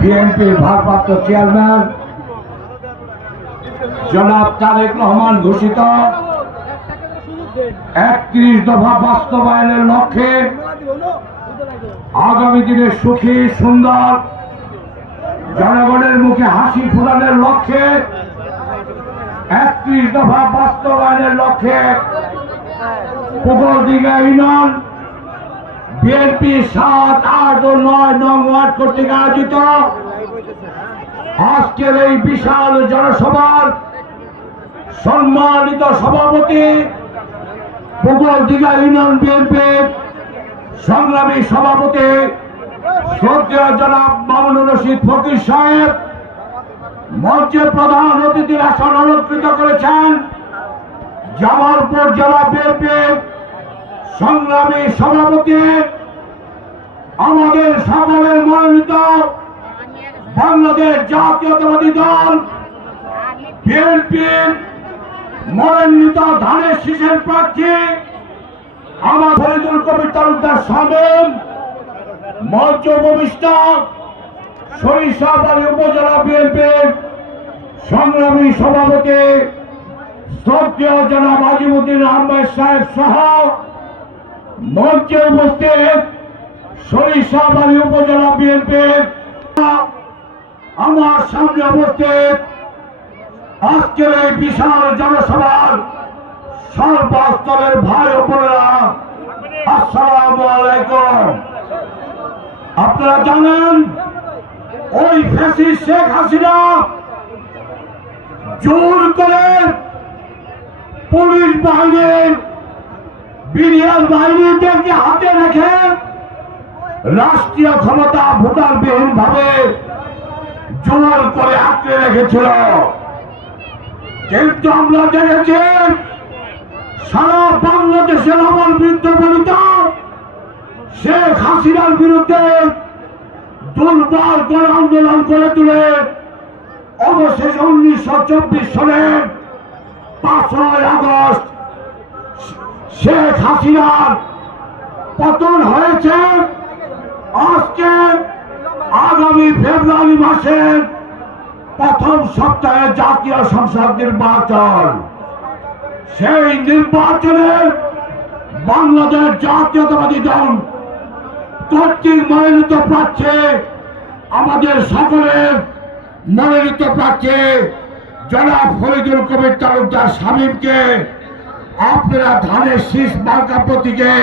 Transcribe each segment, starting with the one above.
বিএনপির ভারপ্রাপ্ত চেয়ারম্যান জনাব তারেক রহমান ঘোষিত 31 দফা বাস্তবায়নের লক্ষ্যে আগামী দিনে সুখী সুন্দর জনগণের মুখে হাসি ফোটানোর লক্ষ্যে 31 দফা বাস্তবায়নের লক্ষ্যে পুকুরদিঘা ইউনিয়ন বিএনপি 7, 8 ও 9 নং ওয়ার্ড কর্তৃক আয়োজিত আজকের এই বিশাল জনসভার সম্মানিত সভাপতি পুকুরদিঘা ইউনিয়ন বিএনপির সংগ্রামী সভাপতি শ্রদ্ধেয় জনাব মামুনুর রশিদ ফকির সাহেব মঞ্চে প্রধান অতিথির আসন অলঙ্কৃত করেছেন। জামালপুর জেলা বিএনপির সংগ্রামী সভাপতি আমাদের সকলের মনোনীত বাংলাদেশ জাতীয়তাবাদী দল বিএনপির মনোনীত ধানের শীষের প্রার্থী আমার ফরিদুল কবির তালুকদার সাহেব মঞ্চ উপবিষ্ট সরিষাবাড়ী উপজেলা বিএনপির সংগ্রামী সভাপতি শ্রদ্ধেয় জনাব আজিমুদ্দিন আহমেদ সাহেব সহ মঞ্চে উপস্থিত সরিষাবাড়ী উপজেলা বিএনপির আমার সামনে উপস্থিত আজকের এই বিশাল জনসভার সর্বস্তরের ভাই ও বোনেরা, আসসালামু আলাইকুম। আপনারা জানেন ওই ফ্যাসিস্ট শেখ হাসিনা জোর করে পুলিশ বাহিনীর বিডিআর বাহিনীদেরকে হাতে রেখে রাষ্ট্রীয় ক্ষমতা ভোটারবিহীন ভাবে জোর করে আঁকড়ে রেখেছিল। কিন্তু আমরা দেখেছি সারা বাংলাদেশের আমার বিরুদ্ধে বলিত শেখ হাসিনার বিরুদ্ধে দুর্বার করে আন্দোলন করে তুলে অবশেষে 1924 সালের 5ই আগস্ট শেখ হাসিনার পতন হয়েছে। আজকে আগামী ফেব্রুয়ারি মাসের প্রথম সপ্তাহে জাতীয় সংসদ নির্বাচন। সেই নির্বাচনে বাংলাদেশ জাতীয়তাবাদী দল কর্তৃক মনোনীত প্রার্থী আমাদের সকলের মনোনীত প্রার্থী জনাব ফরিদুল কবির তালুকদার শামীমকে আপনারা ধানের শীষ মার্কা প্রতীকে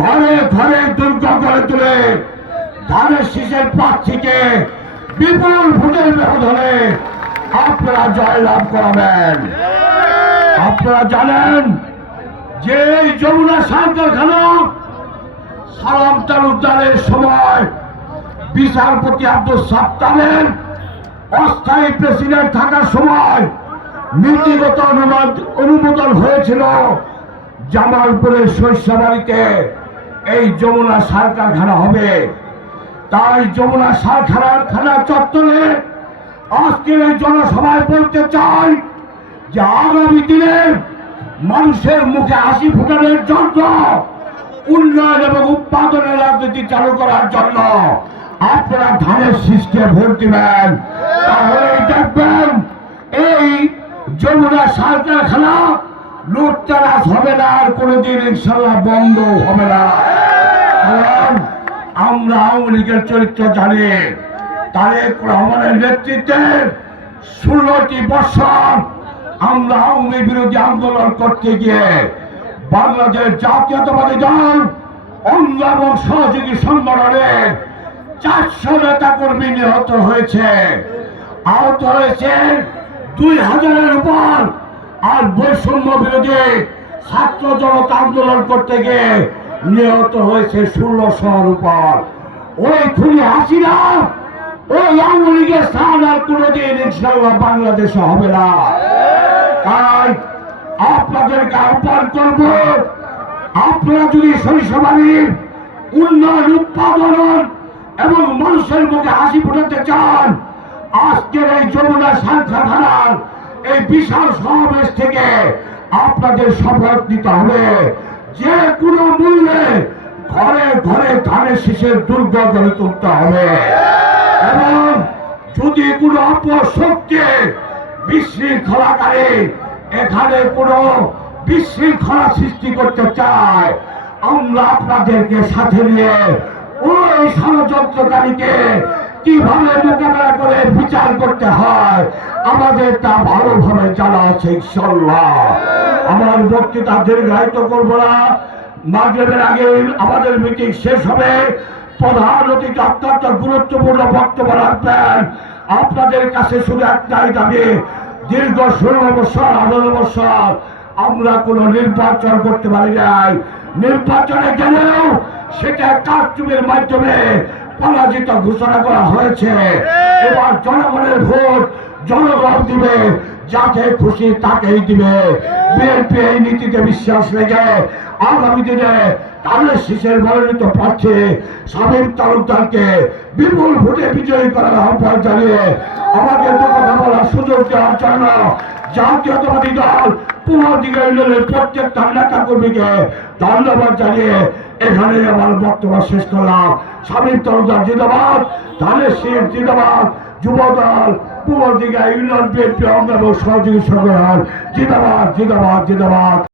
ঘরে ঘরে দুর্গ করে তুলে ধানের শীষের প্রার্থীকে বিপুল ভোটের ব্যবধানে আপনারা জয়লাভ করাবেন। আপনারা জানেন যে যমুনা সার কারখানা সালাম তালুকদারের সময় বিচারপতি আব্দুল সাত্তারের অস্থায়ী প্রেসিডেন্ট থাকার সময় নীতিগত অনুমোদন হয়েছিল জামালপুরের সরিষাবাড়ীতে এই যমুনা সার কারখানা হবে। তাই যমুনা সার কারখানা চত্বরে আজকের এই জনসভায় বলতে চাই যে আগামী দিনে মানুষের মুখে হাসি ফোটানোর জন্য উন্নয়ন এবং উৎপাদনের রাজনীতি চালু করার জন্য আপনারা ধানের শীষকে ভোট দিবেন। তাহলে দেখবেন এই যমুনা সার কারখানা লুটতরাজ হবে না, আর কোনোদিন ইনশাল্লাহ বন্ধ হবে না। কারণ আমরা আওয়ামী লীগের চরিত্র জানি। তারেক রহমানের নেতৃত্বে 16টি বছর আমরা আওয়ামী বিরোধী আন্দোলন করতে গিয়ে বাংলাদেশ জাতীয়তাবাদী দল অঙ্গ এবং সহযোগী সংগঠনের 400 নেতা কর্মী নিহত হয়েছে, আহত হয়েছে 2000-এর উপর। আর বৈষম্য বিরোধী ছাত্র জনতা আন্দোলন করতে গিয়ে নিহত হয়েছে 1600-এর উপর। ওই খুনি হাসিনা ওই আওয়ামী লীগের স্থান আর কোনোদিন ইনশাআল্লাহ বাংলাদেশে হবে না। তাই আপনাদেরকে আহ্বান করব, আপনারা যদি সরিষাবাড়ির উন্নয়ন উৎপাদন এবং মানুষের মুখে হাসি ফোটাতে চান, আজকের এই যমুনা সার কারখানার এই বিশাল সমাবেশ থেকে আপনাদের শপথ নিতে হবে যে কোনো মূল্যে ঘরে ঘরে ধানের শীষের দুর্গ গড়ে তুলতে হবে এবং যদি কোনো অপশক্তি বিশৃঙ্খলাকারী এখানে কোনো বিশৃঙ্খলা সৃষ্টি করতে চায়, আমরা আপনাদেরকে সাথে নিয়ে ওই ষড়যন্ত্রকারীকে কিভাবে মোকাবেলা করে বিচার করতে হয় আমাদের তা ভালোভাবে জানা আছে ইনশাআল্লাহ। আমার বক্তৃতা দীর্ঘায়িত করবো না। মাগরিবের আগে আমাদের মিটিং শেষ হবে। প্রধান অতিথি অত্যন্ত গুরুত্বপূর্ণ বক্তব্য রাখবেন। আপনাদের কাছে শুধু একটাই দাবি, দীর্ঘ 16 বছর 18 বছর আমরা কোনো নির্বাচন করতে পারি নাই। নির্বাচনে গেলেও সেটা কারচুপির মাধ্যমে পরাজিত ঘোষণা করা হয়েছে। এবার জনগণের ভোট জনগণ দিবে, যাকে খুশি তাকেই দিবে। বিএনপি এই নীতিতে বিশ্বাস রেখে আগামী দিনে তাদের শীষের মনোনীত প্রার্থী শামীম তালুকদারকে বিপুল ভোটে বিজয়ী করার আহ্বান জানিয়ে আমাকে কথা বলার সুযোগ দেওয়ার জন্য জাতীয়তাবাদী দল পূর্বদিকে ইউনিয়নের প্রত্যেকটা নেতা কর্মীকে ধন্যবাদ জানিয়ে এখানে আমার বক্তব্য শেষ করলাম। শামীম তালুকদার জিন্দাবাদ, ধানের শীষ জিন্দাবাদ, যুবদল পূর্বদিকে ইউনিয়ন বিএনপি অঙ্গ এবং সহযোগী সংগঠন জিন্দাবাদ জিন্দাবাদ জিন্দাবাদ।